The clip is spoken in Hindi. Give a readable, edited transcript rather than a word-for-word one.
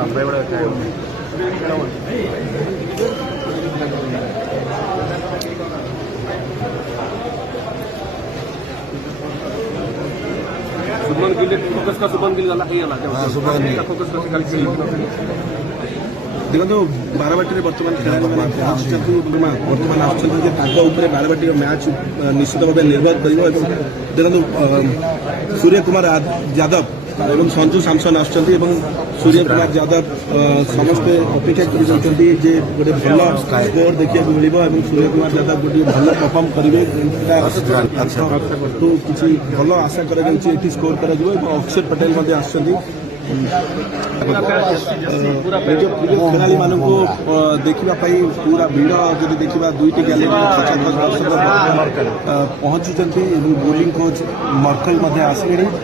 అబ్బాయి కూడా शुभमन गिल फोकस का शुभमन गिल गला फोकस देखो बारवाटी बर्तमान खेलाड़ी बर्तमान आसुपर बारवाटी मैच निश्चित भाव निर्भर कर देखो सूर्य कुमार यादव एवं संजू सैमसन आसुँच सूर्य कुमार यादव समस्ते अपेक्षा कर गोटे भल स्कोर देखा मिल सूर्य कुमार यादव गोटे भल परफर्म करेंगे तो किसी भल आशा कर स्कोर कर अक्षर पटेल आसुँच खेलाड़ी मान को देखापी पूरा भिड़ जब देखा दुईटी गैलरी दर्शक पहुंची बोलिंग कोच मर्कल आसले।